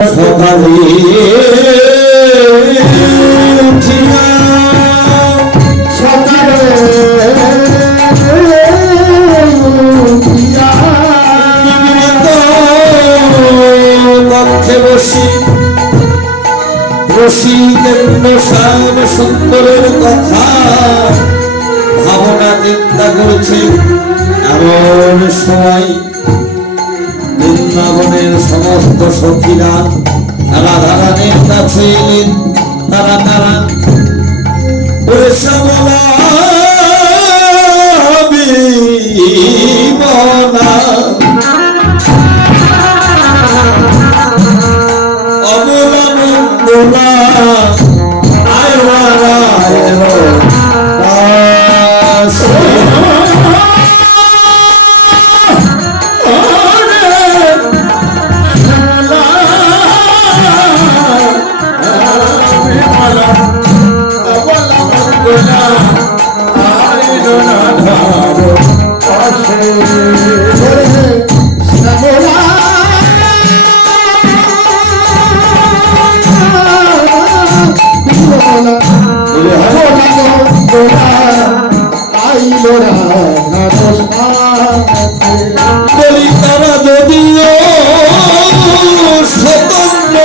সকালে উঠিয়া পক্ষে বসি কেন্দ্র শ্যাম সুন্দরের কথা ভাবনা চিন্তা করছে। এমন সময় বৃন্দাবনের সমস্ত সখীরা রাধারানীর কাছে এলেন। তারা তারা শ্যামলা বিমলা অবলা মঙ্গলা বলি তারা যদিও স্বতন্ত্র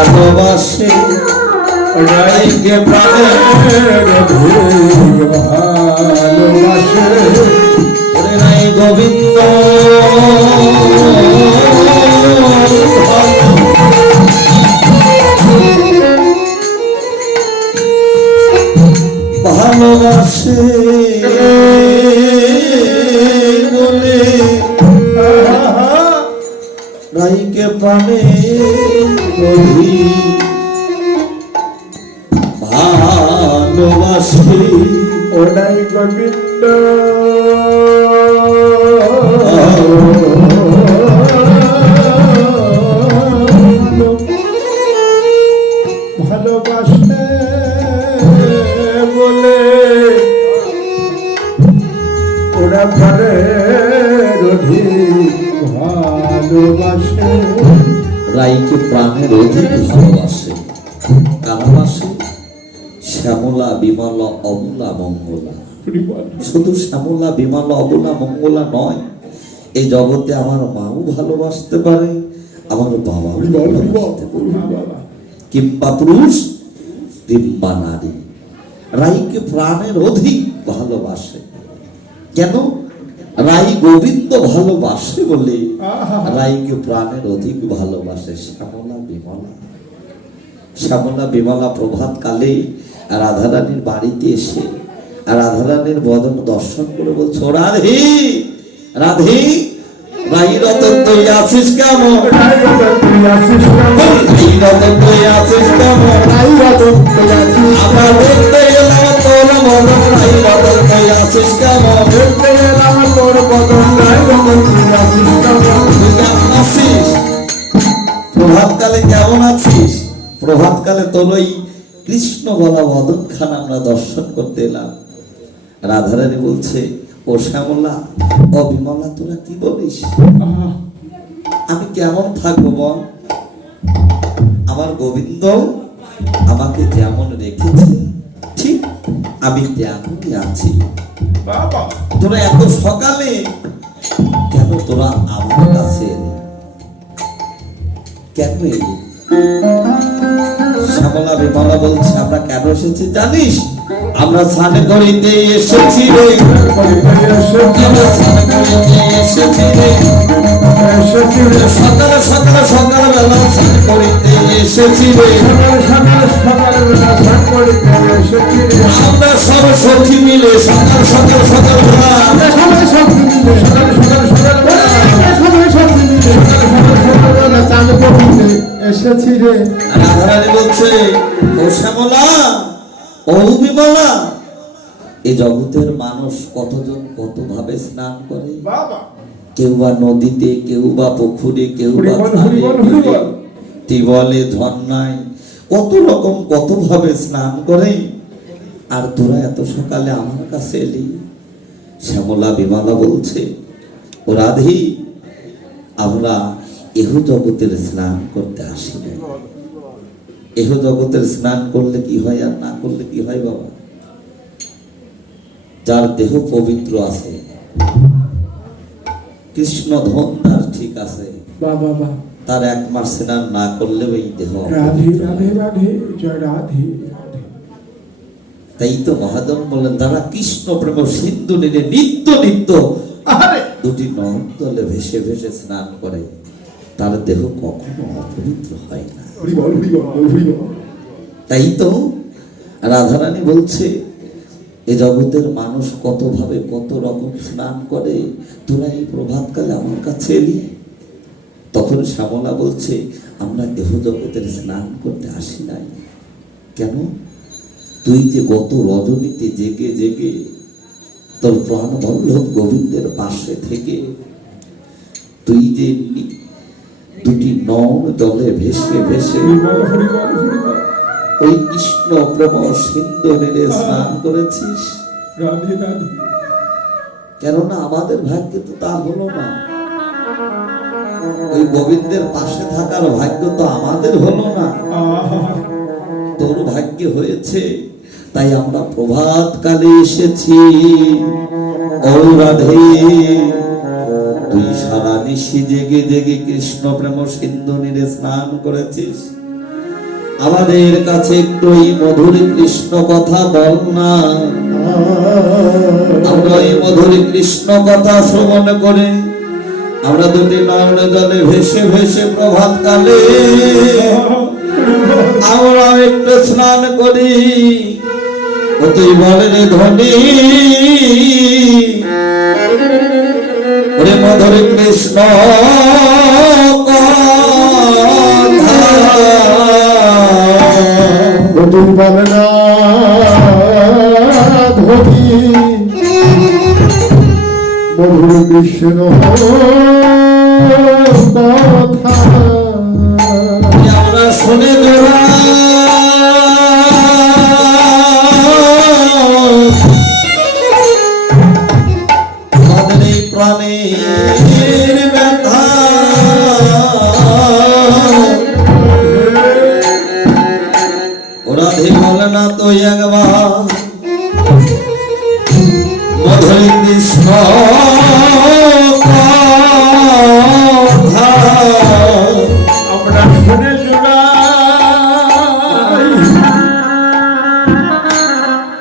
ভালোবাসে রাইকে প্রাণের ভালোবাসে রাই গোবিন্দ ভালোবাসে বলে রাইকে প্রাণে ভালোবাসে ওরাই গোবিন্দ ভালোবাসে বলে ওরা প্রাণে ভালোবাসে রাইকে প্রাণের অধিক ভালোবাসে। কারাবাসে শ্যামলা বিমলা অবলা মঙ্গলা। শুধু শ্যামলা বিমলা অবলা মঙ্গলা নয়, এই জগতে আমার মাও ভালোবাসতে পারে, আমার বাবাও ভালোবাসতে পারে, কিংবা পুরুষ কিংবা নারী। রাইকে প্রাণের অধিক ভালোবাসে। কেন? রাই গোবিন্দ ভালোবাসে বলে রাইকে প্রাণের অধিক ভালোবাসে। শ্যামলা বিমলা শ্যামলা বিমলা প্রভাত কালে রাধারানীর বাড়িতে এসে রাধারানীর বদন দর্শন করে বলছো, রাধে রাধে রাই রতন তুই আছিস কেমন, রাই রতন তুই আছিস কেমন, আমরা দেখতে এলাম তোর বদন, রাই রতন তুই আছিস কেমন, দেখতে এলাম তোর বদন, রাই রতন তুই আছিস কেমন, তুই কেমন আছিস, প্রভাতকালে কেমন আছিস? প্রভাতকালে তোর ওই কৃষ্ণ বলা বদন খান আমরা দর্শন করতে এলাম। রাধারানী বলছে, ও শ্যামলা ও বিমলা তোরা কি বলিস? আমি কেমন থাকবো বল? আমার গোবিন্দ আমাকে যেমন রেখেছে ঠিক আমি তেমনই আছি। তোরা এত সকালে কেন তোরা আমার কাছে এলি? কেন এলি? শ্যামলা বিমলা বলছে আমরা কেন এসেছি জানিস? আমরা স্নান করিতে এসেছি রে, আমরা স্নান করিতে এসেছি রে, সকালে সকালে সকালবেলা স্নান করিতে এসেছি রে, আমরা সব সখী মিলে সকাল সকাল সকালবেলা এসেছি রে। রাধারানী বলছে ও শ্যামলা, ও বিমলা, এই জগতের মানুষ কতজন কত ভাবে স্নান করে। কেউ বা নদীতে, কেউ বা পুকুরে, কেউ বা টিবলে, ঝর্ণায়, কত রকম কত ভাবে স্নান করে। আর তোরা এত সকালে আমার কাছে এলি। শ্যামলা বিমলা বলছে ও রাধি, আমরা এহ জগতের স্নান করতে আসি না। এহ জগতের স্নান করলে কি হয় আর না করলে কি হয় বাবা? যার দেহ পবিত্র আছে, কৃষ্ণ ধন তার ঠিক আছে, তার এক মাস স্নান না করলে ওই দেহ তাই তো মহাজন বললেন যারা কৃষ্ণ প্রেম সিন্ধু নিলে নিত্য নিত্য দুটি নয়ন তলে ভেসে ভেসে স্নান করে, তার দেহ কখনো অপবিত্র হয় না। তাই তো রাধারানী বলছে এ জগতের মানুষ কত ভাবে কত রকম স্নান করে, তোরা এই প্রভাতকালে আমার কাছে এলি। তখন শ্যামলা বলছে আমরা দেহ জগতের স্নান করতে আসি নাই। কেন? তুই যে গত রজনীতে জেগে জেগে তোর প্রাণ বল্লভ গোবিন্দের পাশে থেকে তুই যে দুটি নয়ন জলে ভেসে ভেসে ওই কৃষ্ণ প্রেম সিন্ধু নিলে স্নান করেছিস। কেননা আমাদের ভাগ্যে তো তা হলো না, ওই গোবিন্দের পাশে থাকার ভাগ্য তো আমাদের হলো না, তোর ভাগ্যে হয়েছে। তাই আমরা প্রভাত কালে এসেছি। ও রাধে, তুই সারা নিশি জেগে জেগে কৃষ্ণ প্রেম সিন্ধু নিরে স্নান করেছিস, আমাদের কাছে একটু এই মধুর কৃষ্ণ কথা বল না। আমরা এই মধুর কৃষ্ণ কথা শ্রবণ করে আমরা দুটি নয়ন জলে ভেসে ভেসে প্রভাত কালে আমরা একটু স্নান করি। ও তুই বলে রে ধনী, ওরে মধুর কৃষ্ণ তুই বলে না ধনী, মধুর কৃষ্ণ কথা আমরা শুনে দেওয়া আমাদের এই প্রাণের ব্যথা। ওরা বলে না তো একবার মধুর কৃষ্ণ আমরা শুনে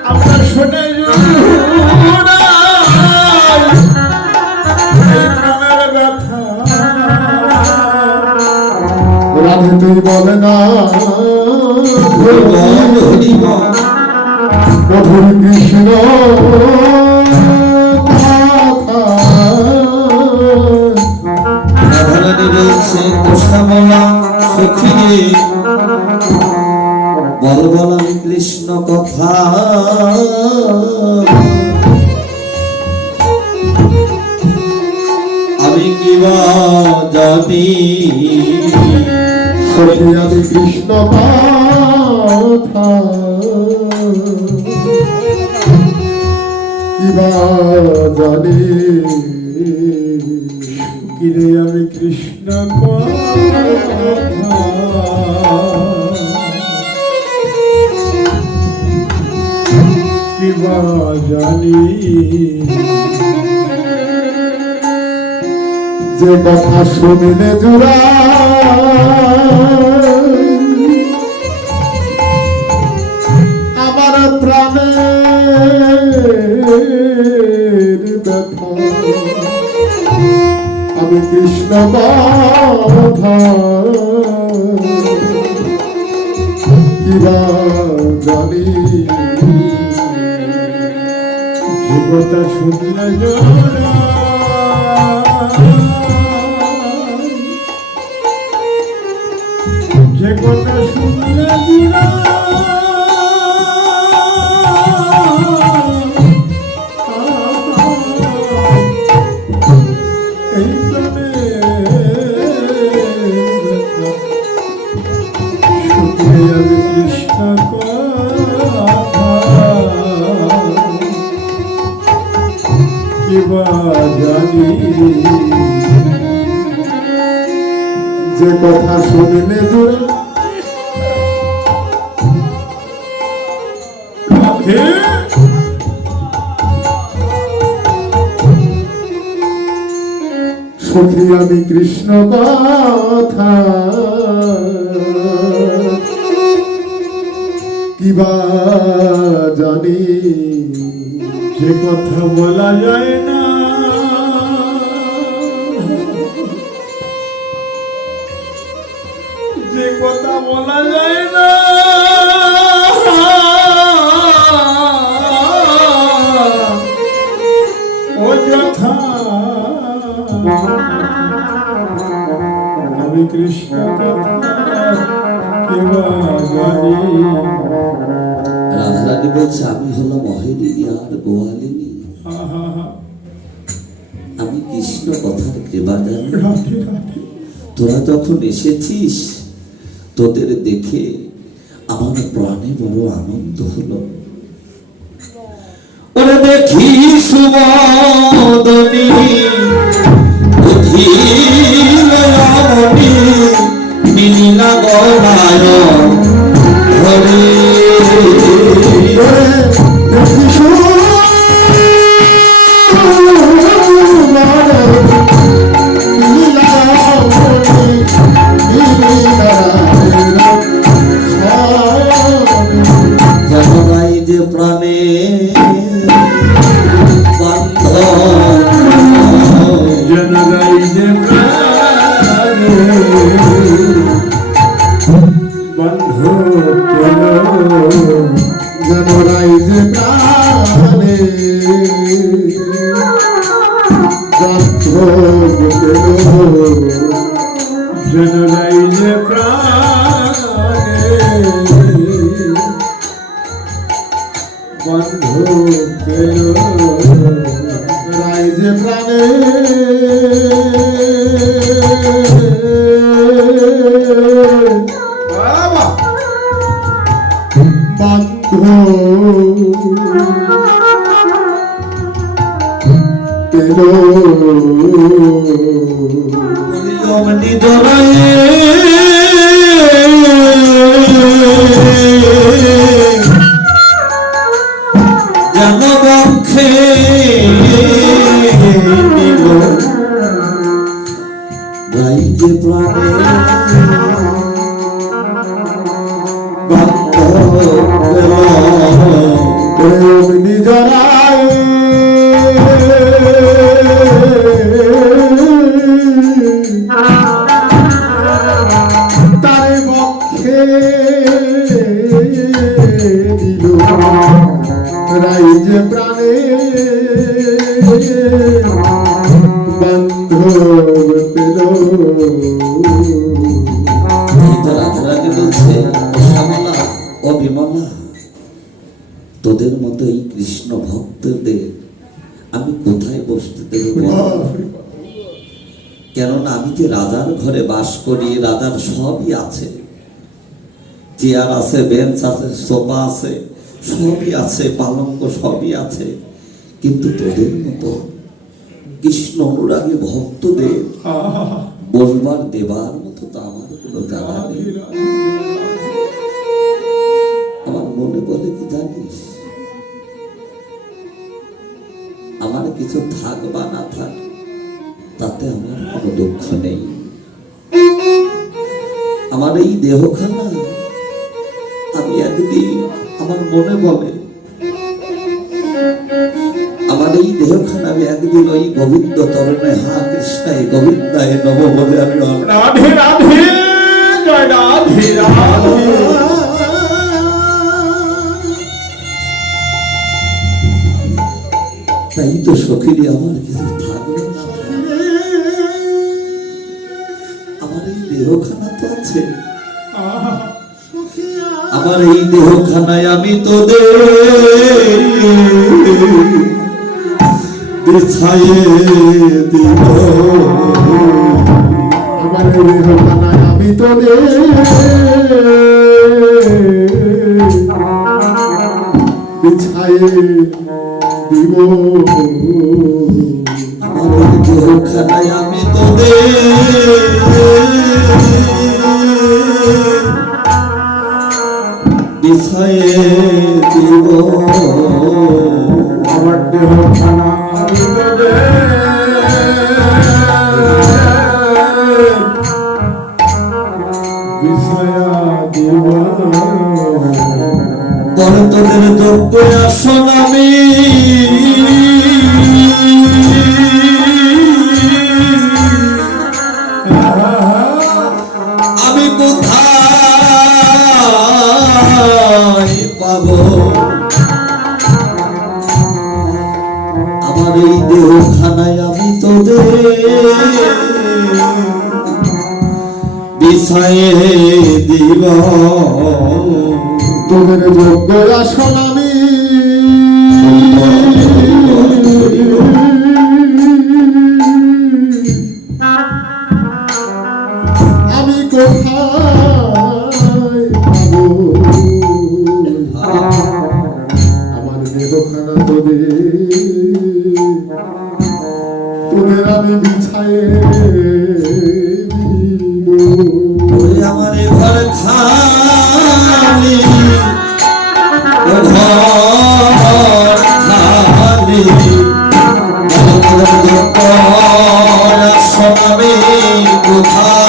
আমরা শুনে রাধে তুই বলে না মধুর কৃষ্ণ বল বল আমি কৃষ্ণ কথা, আমি কি বা জানি আমি কৃষ্ণ কথা কিবা জানি কিরে আমি কৃষ্ণ কথা কিবা জানি যে কথা শুনিলে জোড়া শুনলে জোড়া যে কথা শুনলে জোড়া এই প্রাণে শুনলে আমি কৃষ্ণ কিবা জানি যে কথা শুনলে জোড়া রাধে সখী আমি কৃষ্ণ কথা কিবা জানি যে কথা বলা যায় না যে কথা বলা যায় না অযথা আমি কৃষ্ণ কথা কিবা জানি রাধারানী বলছে আমি হলাম অহেরিনী আর গোয়ালিনী, আমি কৃষ্ণ কথার কৃপা জানি। রাধে রাধে তোরা যখন এসেছিস তোদের দেখে আমার প্রাণে বড় আনন্দ হলো। ওরা দেখি সুমদনী অধীনমণি নীলা গলায় হরে জনগাই যে প্রাণে জনগাই যে প্রাণে বন্ধু কেন জনগাই যে প্রাণে বন্ধু কেন জনগাই যে প্রাণে বন্ধু কেন রাইজে প্রাণে বন্ধু কেন অমনি দরায়ে জনবক্ষে নিল রাইজে প্রাণে ভক্ত নিজরায় তার পক্ষে দিল রাইজে প্রাণে বান্ধব পেল রাধারানী বলছে শ্যামলা ও বিমলা, তোদের মতো এই কৃষ্ণ ভক্তদের আমি কোথায় বসতে দেব বল? কেননা আমি যে রাজার ঘরে বাস করি, রাজার সবই আছে, চেয়ার আছে, বেঞ্চ আছে, সোফা আছে, সবই আছে, পালঙ্ক সবই আছে, কিন্তু তোদের মতো কৃষ্ণ অনুরাগী ভক্তদের বসবার দেবার মতো তো আমার কোনো জায়গা নেই। আমার মনে বলে কি জানিস, আমার কিছু থাক বা না থাক তাতে আমার কোনো দুঃখ নেই। আমার এই দেহখানা আমি একদিন, আমার মনে বলে আমার এই দেহখানা আমি একদিন ওই গোবিন্দ তরণে হা কৃষ্ণায় গোবিন্দায় নব বলে আমি রাধে রাধে জয় রাধে রাধে তাই তাই তো সখিনী আমার কিছু থাকবে না, আমার এই দেহখানা তো আছে, আমার এই দেহখানায় আমি তোদের বিছাইয়ে দিব, আমার দেহখানায় আমি তোদের বিছাইয়ে দিব, আমার এই দেহখানায় আমি তোদের বিছাইয়ে দিব, আমার দেহখানা আমি তোদের বিছায়া দিব, পরে তোদের যোগ্য আসন আমি আমি কোথায় পাবো, আমার এই দেহখানায় আমি তোদের বিছাইয়ে দিব, তোদের যোগ্য আসন আমি আমি কোথায় পাবো, আমার দেহখানা তোদের আমি বিছায়ে দিব, ওরে আমার এ ঘর খালি, ও ঘর খালি, তোদের যোগ্য আসন আমি কোথায়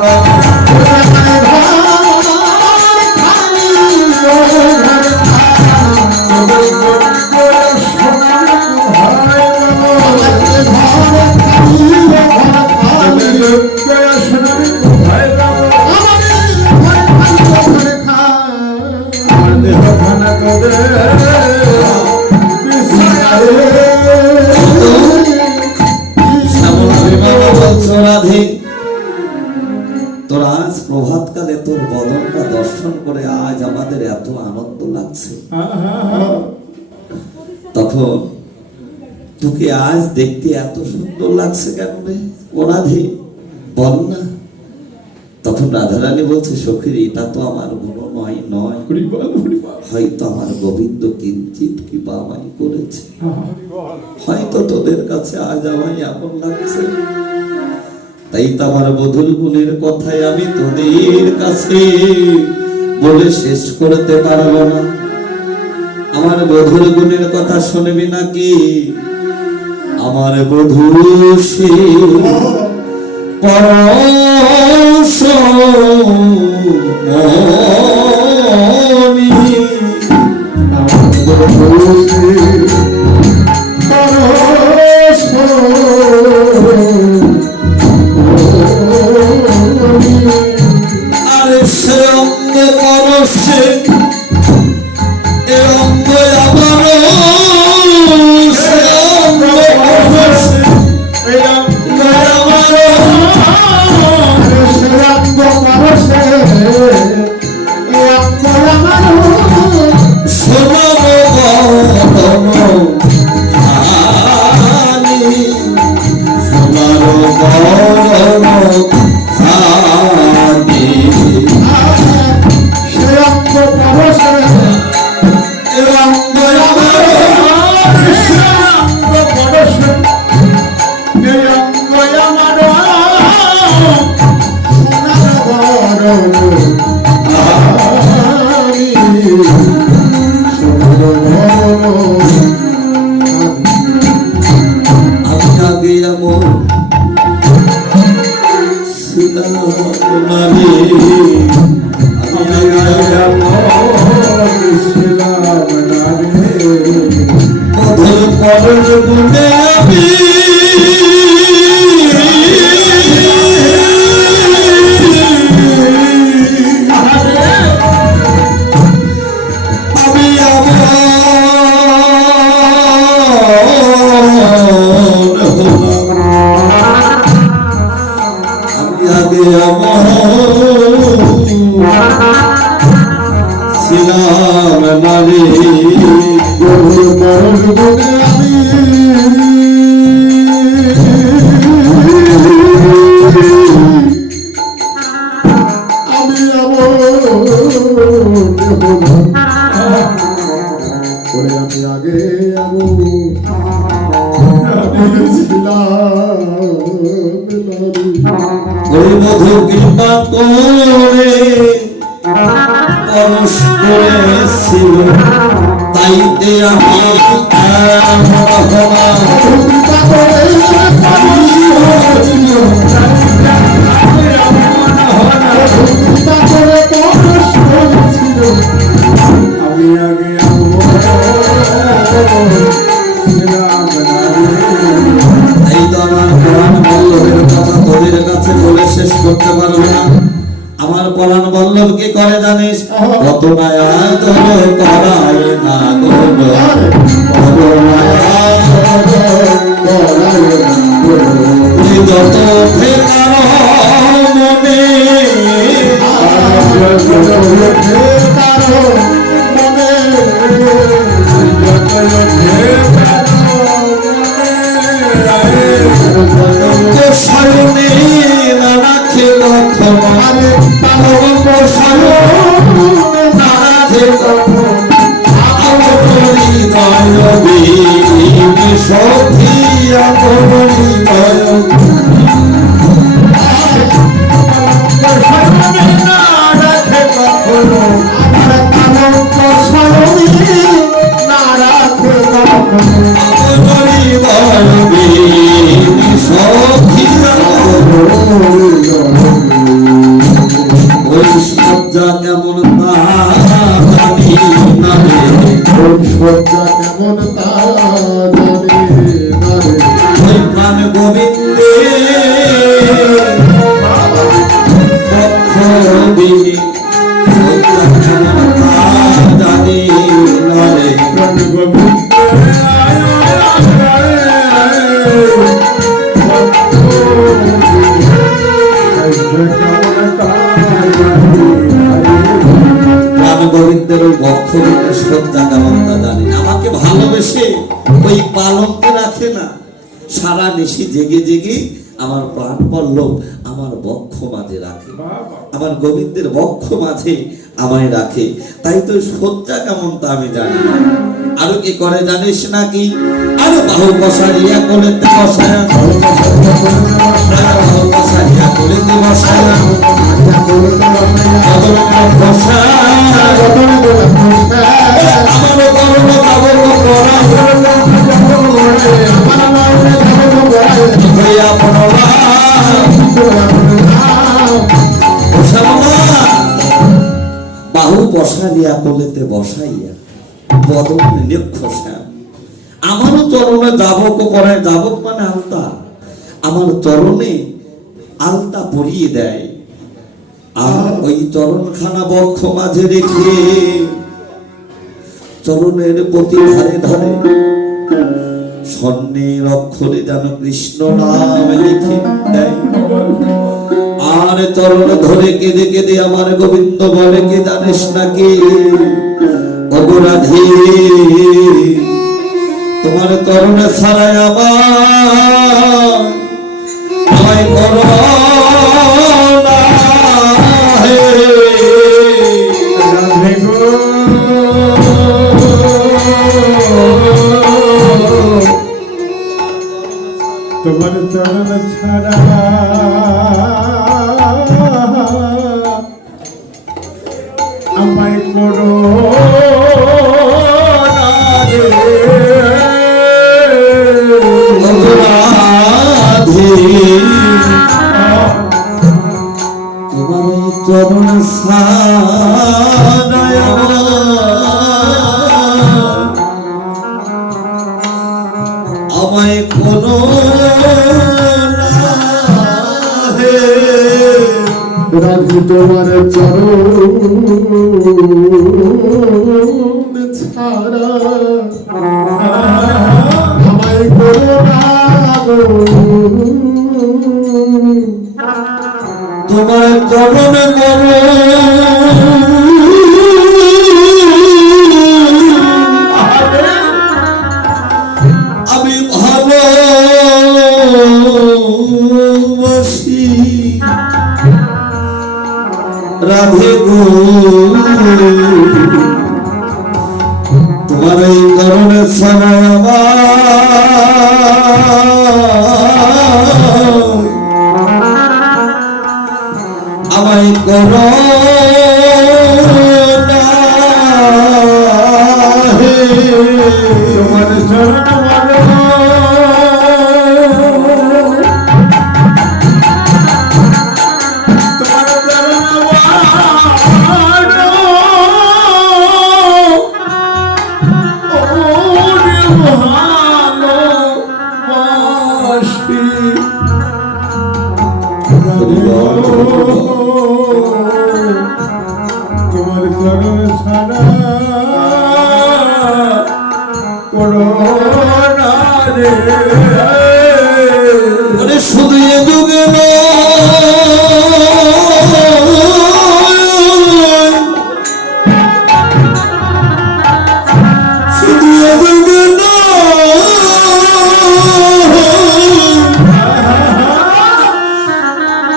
পাবো? রাধে, তোর আজ প্রভাতকালে তোর বদনটা দর্শন করে আজ আমাদের এত আনন্দ লাগছে, তখন তোকে আজ দেখতে এত সুন্দর লাগছে কেন রে ও রাধে, বল না। তখন রাধারানী বলছে, সখীর এটা তো আমার গুণ নয়, হয়তো আমার গোবিন্দ কিঞ্চিত কৃপা আমায় করেছে, হয়তো তোদের কাছে আজ আমায় এমন লাগছে, তাই তো আমার বধুর গুণের কথাই আমি তোদের কাছে বলে শেষ করতে পারবো না। আমার বধুর গুণের কথা শুনবি নাকি? আমার বধূ সে পরশ মনি, আরে সে অঙ্গ পরশে এ অঙ্গ আমার, সে অঙ্গ পরশে এ অঙ্গ আমার, সোনার বদন হানি, সোনার বদন হানি, এ অঙ্গ আমি আগে এমন ছিলাম না রে, আমি আগে মধুর পরশ গুণে আমি আমার ছিলাম নারী তোর মরণ গুণে আমি আমি আগে ওই মধু কৃপা করে পরশ করেছিল তাইতে আমি আমি আগে এই তো আমার পরাণ বল্লভের কথা তোদের কাছে বলে শেষ করতে পারবো না। আমার পরাণ বল্লভ কি করে জানিস? কত মায়া তোর করাই না গো, কত মায়া তুই যত ফেকার মনে সায়নে না রাখে কখনো না রাখে কখনো আমার হৃদয় বিনি সখী আমার হৃদয় না রাখে কখনো আমার হৃদয় বিনি সখী ওই সজ্জা কেমন তা জানি না রে, কেমন তা জানি না রে ওই প্রাণ গোবিন্দে পক্ষবিনী সজ্জা কেমন তা জানি না রে। প্রাণ গোবিন্দের ওই বক্ষবিনীর সজ্জা কেমন তা জানি না। আমাকে ভালোবেসে ওই পালনকে রাখে না, সারা নিশি জেগে জেগে আমার প্রাণ পল্লব আমার বক্ষ মাঝে রাখে, আমার গোবিন্দের বক্ষ মাঝে আমায় রাখে। তাই তো সজ্জা কেমন তা আমি জানি না। আরো কি করে জানিস নাকি? আরো বাহু বসাইয়া কোলেতে বসায়া, বাহু বসাইয়া কোলেতে বসায়া, আমার কর্ম কাবর করা হইয়া পড়লা বাহু বসাইয়া কোলেতে বসাইয়া বদন লক্ষ্য শ্যাম আমারও চরণে যাবক করে, যাবক মানে আলতা, আমার চরণে আলতা পরিয়ে দেয়। আর ওই চরণখানা বক্ষ মাঝে রেখে চরণের প্রতি ধারে ধারে স্বর্ণের অক্ষরে যেন কৃষ্ণ নাম লিখে দেয়। আর চরণ ধরে কেঁদে কেঁদে আমার গোবিন্দ বলে, কে জানিস নাকি অপরাধী তোমার চরণে ছাড়াই আমায় করো না হে তোমার চরণ ছাড়া আমায় করো না রে। অপরাধী তোমার ওই চরণ ছাড়াই আমায় কোনো রাধি তোমার চরণ ছাড়া আমায় করো না গো। তোমার চরণে করো আমি ভালোবাসি রাধে গো তোমার এই করণে ছাড়া আমায় করো না হে তোমার চরণ বড় তোমার চরণ বড় ওরে ভালোবাসি তোমার চরণ ছাড়া করোনা রে আরে শুধু এ যুগে নয়, শুধু এ যুগে নয়,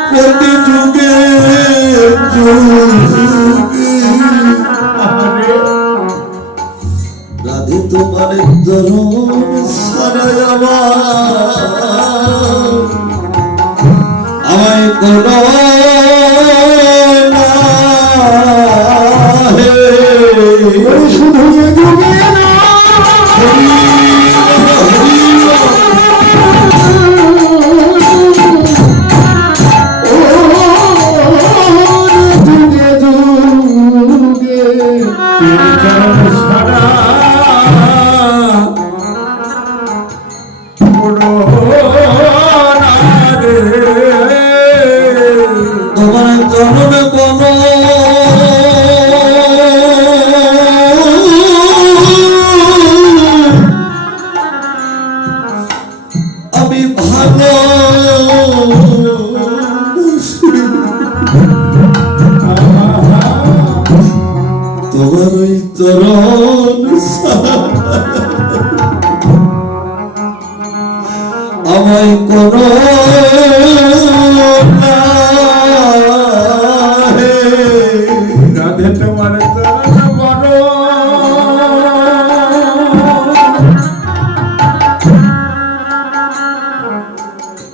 প্রতি যুগে যুগে রাধে তোমার চরণ ছাড়া আমায় করো না হে শুধু এ যুগে যুগে যুগে তুমি চরণ ছাড়া করোনা রে তোমার চরণ কোন আমি ভালো তোমার ওই চরণ আমায় করো না হে রাধে তোমার চরণ বড়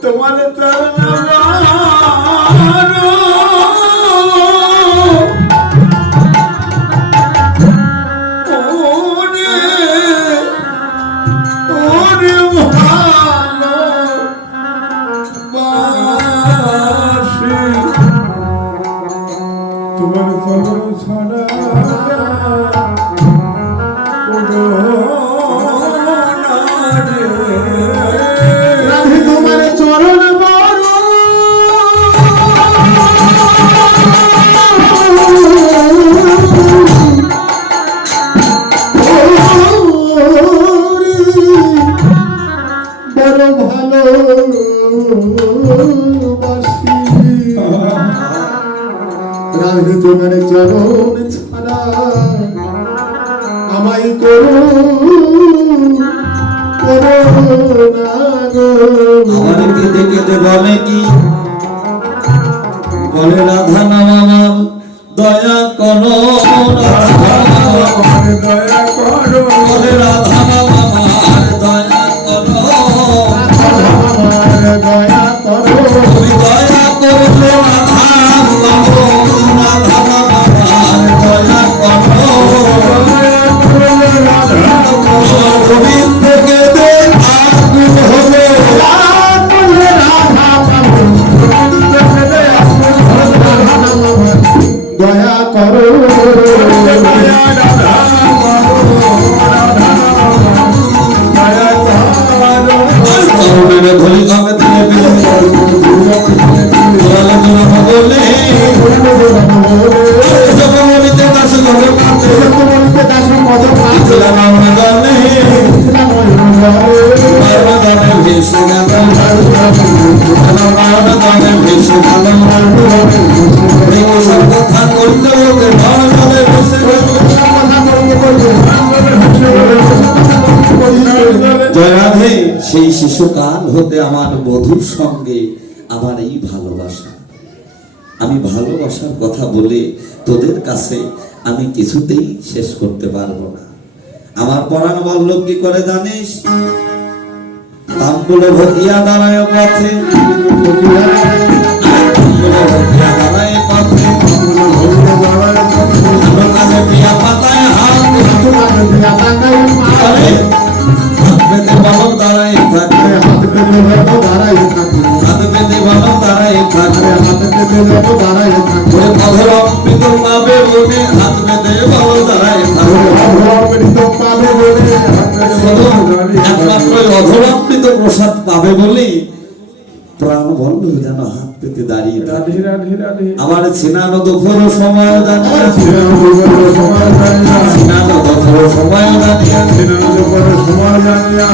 তোমার চরণ বড় ওরে ওরে ভালোবাসি তোমার চরণ ছাড়া করোনা রে রাধে তোমার চরণ বড় বড় ভালোবাসি রাধে তোমার চরণ ছাড়া আমায় করো না গো আমার কেঁদে কেঁদে বলে কি বলে রাধা নাম আমার দয়া করো রাধা দয়া করো বলে রাধা নাম আমার দয়া করো আমার দয়া করো তুমি দয়া করলে রাধা পাবো রাধা নাম আমার দয়া করো গোবিন্দ কেঁদে আকুল হবে দয়া করো শিশুকাল হতে আমার বধূর সঙ্গে আমার এই ভালোবাসা, আমি ভালোবাসার কথা বলে তোদের কাছে আমি কিছুতেই শেষ করতে পারবো না। আমার পরাণ বল্লভ কি করে জানিস? তাম্বুল ভগিয়া দাঁড়ায় পথে, তাম্বুল ভগিয়া দাঁড়ায় পথে, ভালো কাজে পিয়া পাতায় হাত করে, হাত পেতে বলব দাঁড়ায় থাকবে, হাত পেতে বলব দাঁড়ায় থাকবে, অধর অমৃত পাবে বলে হাত পেতে বলব দাঁড়ায় থাকবে। একমাত্র অধরামৃত প্রসাদ পাবে বলে প্রাণ বন্ধু যেন হাত পেতে দাঁড়িয়ে থাকে। আবার ছিনানো দুপুর সময় জানিয়া, ছিনানো দুপুর সময় জানিয়া,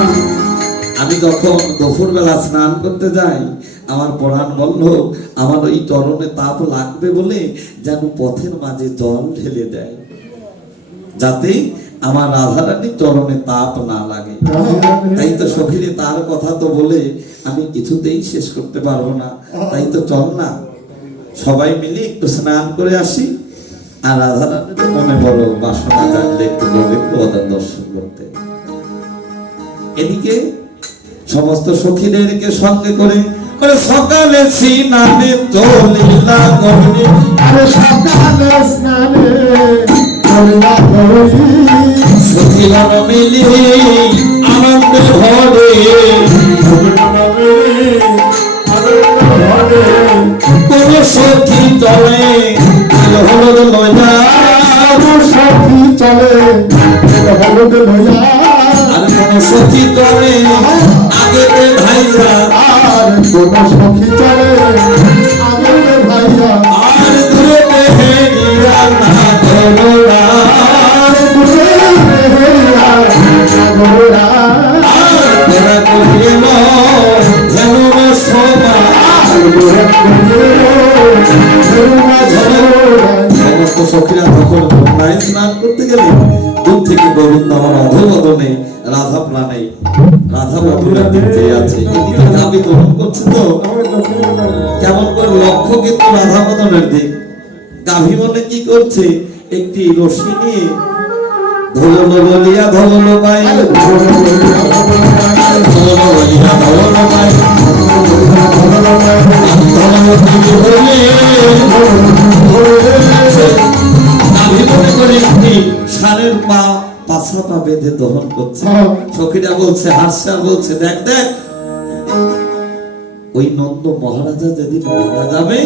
আমি যখন দুপুর বেলা স্নান করতে যাই, আমার পরাণ বলল আমার ওই চরণে তাপ লাগবে বলে যেন পথের মাঝে জল ঢেলে দেয়, যাতে আমার রাধারানীর চরণে তাপ না লাগে। তাই তো সখীরে তার কথা তো বলে আমি কিছুতেই শেষ করতে পারবো না। তাই তো চল না সবাই মিলে একটু স্নান করে আসি, আর রাধারানীর মনে বড় বাসনা জানলে একটু গোবিন্দ দর্শন করতে। এদিকে সমস্ত সখীদেরকে সঙ্গে করে সকালে স্নানে চলিলা গৌরী, সখীগণ মিলি আনন্দে ভরে, কোন সখী চলে হলুদ লইয়া, আর কোন সখী চলে আগে ভাইয়া, আর দূরে হেরিয়া না গরুরা, সমস্ত সখীরা তখন গঙ্গায় স্নান করতে গেলে দূর থেকে গোবিন্দ আমার অধবদনে রাধা প্রাণে রাধা বধূরা দেখতে আছে। এদিকে গাবি গ্রহণ করছে তো কেমন করে লক্ষ্য কিন্তু রাধা বদনের দিক। গাভী মনে কি করছে? একটি রশি নিয়ে ধরল বলিয়া ধরল পাই, ধরল বলিয়া ধরল পাই, গাভী মনে করে একটি ষাঁড়ের পা পাছা পা বেঁধে দহন করছে। সখীরা বলছে, হাস্যা বলছে, দেখ দেখ ওই নন্দ মহারাজা যেদিন মারা যাবে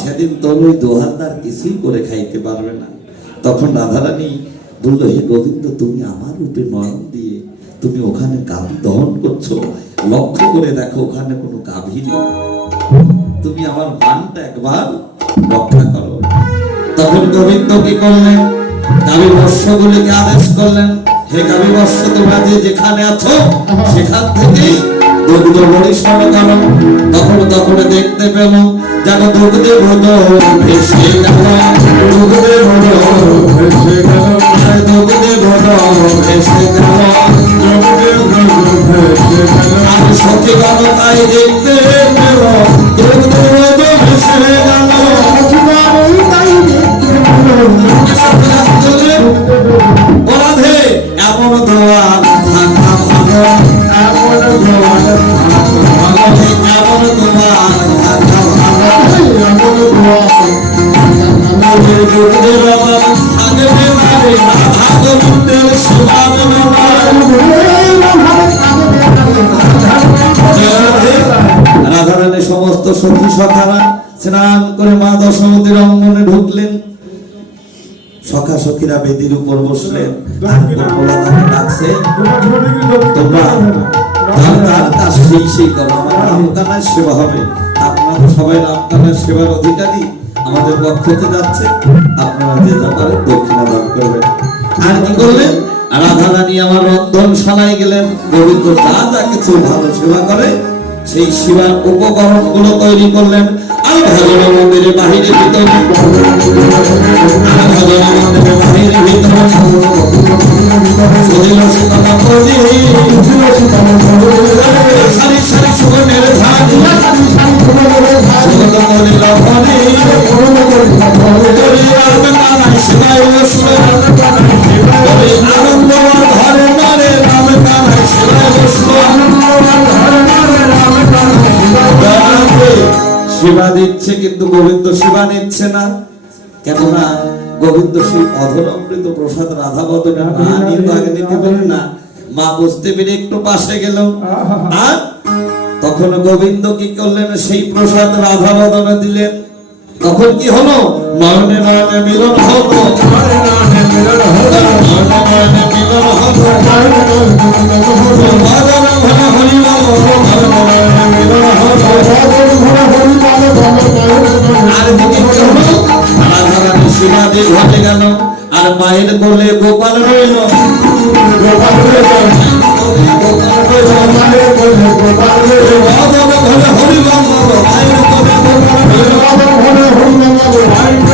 সেদিন তোর ওই দোহারদার কিছুই করে খাইতে পারবে না। তখন রাধারানী বললো, হে গোবিন্দ, তুমি আমার রূপে নয়ন দিয়ে তুমি ওখানে গাভী দহন করছো, লক্ষ্য করে দেখো ওখানে কোনো গাভী নেই, তুমি আমার মানটা একবার রক্ষা করো। তখন গোবিন্দ কি করলেন? গাভী বৎসগুলিকে আদেশ করলেন, হে গাভী বৎস, তোমরা যে যেখানে আছো সেখান থেকেই দুগ্ধ পরিশ্রম করো। তখন দেখতে পেল যেন দুগ্ধে ভোজ ভেসে গেল, দুগ্ধে ভোজ ভেসে গেল, দুগ্ধে ভোজ ভেসে গেল, আর সখীগণ তাই দেখতে পেল দুগ্ধে ভোজ ভেসে গেল। রাধে এমন দোয়া থাকা ভালো, এমন দোয়া এমন দোয়া থাকা ভালো, এমন দোয়া রাধারানী সমস্ত সখী সখারা স্নান করে মা দশমতীর অঙ্গনে ঢুকলেন। সখা সখীরা বেদির উপর বসলেন, আর কমলাকে ডাকছে, তোমরা তার কাজ সেই করো, আমার রামকানার সেবা হবে। আপনারা সবাই রামকানার সেবার অধিকারী, আমাদের পক্ষ থেকে যাচ্ছে, আপনারা যে যা পারেন দক্ষিণা দান করবেন। আর কি করলেন? রাধারানী আমার রন্ধনশালায় গেলেন। গোবিন্দ যা যা কিছু ভালো সেবা করে সেই সেবার উপকরণ গুলো তৈরি করলেন। আর ভজন মন্দিরে বাহিরে ভিতরে, আর ভজন মন্দিরে বাহিরে ভিতরে সারি সারি সুগনের ধানি সুগত করিল ভনি করি রাম কানাই শিবায় বসল করি আনন্দ ঘরে নারে রাম কানাই শিবায় বসল সেবা দিচ্ছে কিন্তু গোবিন্দ সেবা নিচ্ছে না, কেননা গোবিন্দ সেই অধরমৃত প্রসাদ রাধা বদনে না নিয়ে তো আগে নিতে পারে না। মা বুঝতে পেরে একটু পাশে গেল, আর তখন গোবিন্দ কি করলেন, সেই প্রসাদ রাধা বদনে দিলেন। তখন কি হলো, নয়নে নয়নে মিলন হলো, নয়নে নয়নে মিলন হলো, নয়নে মিলন হলো, ভজন ঘন হরি বল, নয়নে নয়নে মিলন হলো। আর দিকে কি হলো, রাধারানী সীমাদি ঘটে গেল, আর মায়ের কোলে গোপাল রইল, গোপাল রইল, গোপাল রইল, মায়ের কোলে গোপাল রইল, ভজন ঘন হরি বল, মায়ের কোলে গোপাল রইল, ভজন ঘন হরি বল, মায়ের